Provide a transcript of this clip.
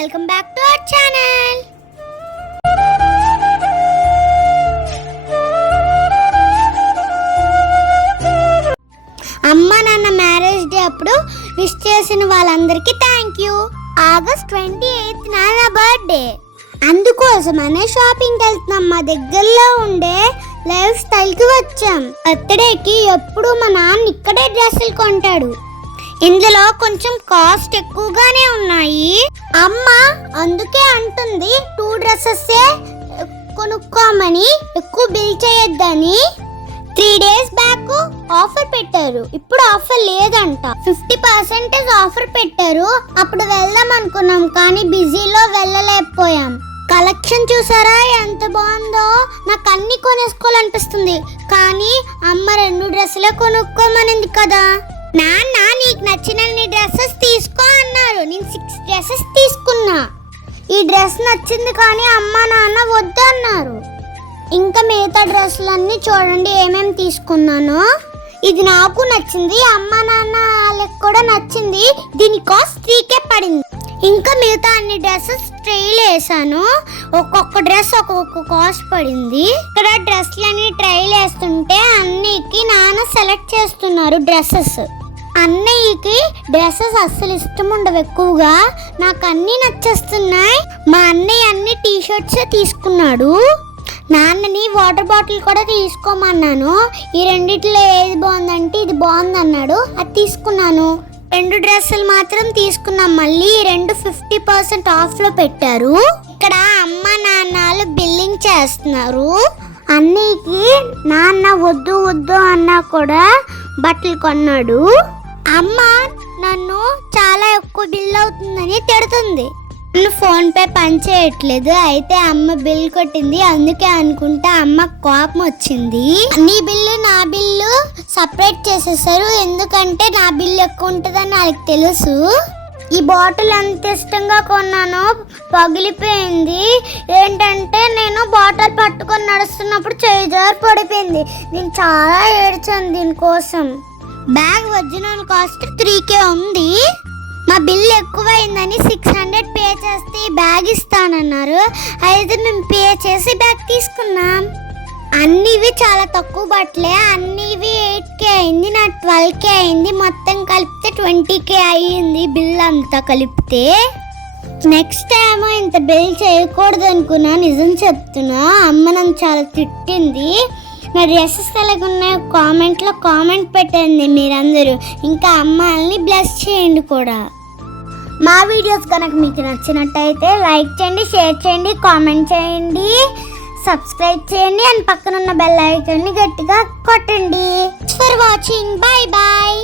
Welcome back to our channel. అమ్మ నాన్న marriage day అప్పుడు విష్ చేసిన వాళ్ళందరికీ థ్యాంక్ యూ. ఆగస్ట్ 28 నా బర్త్డే, అందుకోసమనే షాపింగ్కి వెళ్తున్నాం. మా దగ్గరలో ఉండే లైఫ్ స్టైల్కి వచ్చాం. బర్త్డేకి ఎప్పుడు మా నాన్న ఇక్కడే డ్రెస్సులు కొంటాడు. ఇందులో కొంచెం కాస్ట్ ఎక్కువగానే ఉన్నాయి. అమ్మ అందుకే అంటుంది 2 డ్రెస్సెస్ కొనుక్కోమని, ఎక్కువ బిల్ చేయొద్దని. 3 డేస్ బ్యాక్ ఆఫర్ పెట్టారు, ఇప్పుడు ఆఫర్ లేదంట. 50% ఆఫర్ పెట్టారు. అప్పుడు వెళ్దాం అనుకున్నాం కానీ బిజీలో వెళ్ళలేకపోయాం. కలెక్షన్ చూసారా ఎంత బాగుందో. నాకు అన్ని కొనేసుకోవాలనిపిస్తుంది కానీ అమ్మ 2 డ్రెస్సులే కొనుక్కోమనింది కదా. నాన్న నీకు నచ్చిన డ్రెస్సెస్ తీసుకో అన్నారు. నేను 6 డ్రెస్సెస్ తీసుకున్నా. ఈ డ్రెస్ నచ్చింది కానీ అమ్మ నాన్న వద్దు అన్నారు. ఇంకా మిగతా డ్రెస్సులన్నీ చూడండి ఏమేమి తీసుకున్నానో. ఇది నాకు నచ్చింది, అమ్మ నాన్న వాళ్ళకి కూడా నచ్చింది. దీని కాస్ట్ 3K పడింది. ఇంకా మిగతా అన్ని డ్రెస్సెస్ ట్రైల్ వేసాను. ఒక్కొక్క డ్రెస్ ఒక్కొక్క కాస్ట్ పడింది. ఇక్కడ డ్రెస్లన్నీ ట్రైల్ వేస్తుంటే అన్నికి నాన్న సెలెక్ట్ చేస్తున్నారు డ్రెస్సెస్. అన్నయ్యకి డ్రెస్సెస్ అస్సలు ఇష్టం ఉండవు ఎక్కువగా. నాకు అన్నీ నచ్చేస్తున్నాయి. మా అన్నయ్య అన్ని టీషర్ట్స్ తీసుకున్నాడు. నాన్నని వాటర్ బాటిల్ కూడా తీసుకోమన్నాను. ఈ రెండిట్లో ఏది బాగుందంటే ఇది బాగుంది అన్నాడు, అది తీసుకున్నాను. 2 డ్రెస్సులు మాత్రం తీసుకున్నాం. మళ్ళీ 2 50% ఆఫ్లో పెట్టారు. ఇక్కడ అమ్మ నాన్నలు బిల్లింగ్ చేస్తున్నారు. అన్నయ్యకి నాన్న వద్దు వద్దు అన్నా కూడా బట్టలు కొన్నాడు. అమ్మ నన్ను చాలా ఎక్కువ బిల్ అవుతుందని తిడుతుంది. నన్ను ఫోన్ పే పని చేయట్లేదు. అయితే అమ్మ బిల్ కొట్టింది. అందుకే అనుకుంటా అమ్మ కోపం వచ్చింది. నీ బిల్లు నా బిల్లు సపరేట్ చేసేసారు. ఎందుకంటే నా బిల్లు ఎక్కువ ఉంటుందని వాళ్ళకి తెలుసు. ఈ బాటిల్ ఎంత ఇష్టంగా కొన్నానో పగిలిపోయింది. ఏంటంటే నేను బాటిల్ పట్టుకొని నడుస్తున్నప్పుడు చేజారి పడిపోయింది. నేను చాలా ఏడ్చాను దీనికోసం. బ్యాగ్ ఒరిజినల్ కాస్ట్ 3K ఉంది. మా బిల్ ఎక్కువైందని 600 పే చేస్తే ఈ బ్యాగ్ ఇస్తానన్నారు. అయితే మేము పే చేసి బ్యాగ్ తీసుకున్నాం. అన్నివి చాలా తక్కువ బట్టలే. అన్నివి 8K అయింది, నా 12K అయింది. మొత్తం కలిపితే 20K అయ్యింది బిల్ అంతా కలిపితే. నెక్స్ట్ టైం ఇంత బిల్ చేయకూడదు అనుకున్నా. నిజం చెప్తున్నా, అమ్మ నన్ను చాలా తిట్టింది. నా డ్రెస్సెస్ ఎలాగున్నాయో కామెంట్లో కామెంట్ పెట్టండి మీరందరూ. ఇంకా అమ్మాయిల్ని బ్లెస్ చేయండి కూడా. మా వీడియోస్ కనుక మీకు నచ్చినట్టయితే లైక్ చేయండి, షేర్ చేయండి, కామెంట్ చేయండి, సబ్స్క్రైబ్ చేయండి. అండ్ పక్కన ఉన్న బెల్ ఐకాన్ని గట్టిగా కొట్టండి. For watching, bye bye.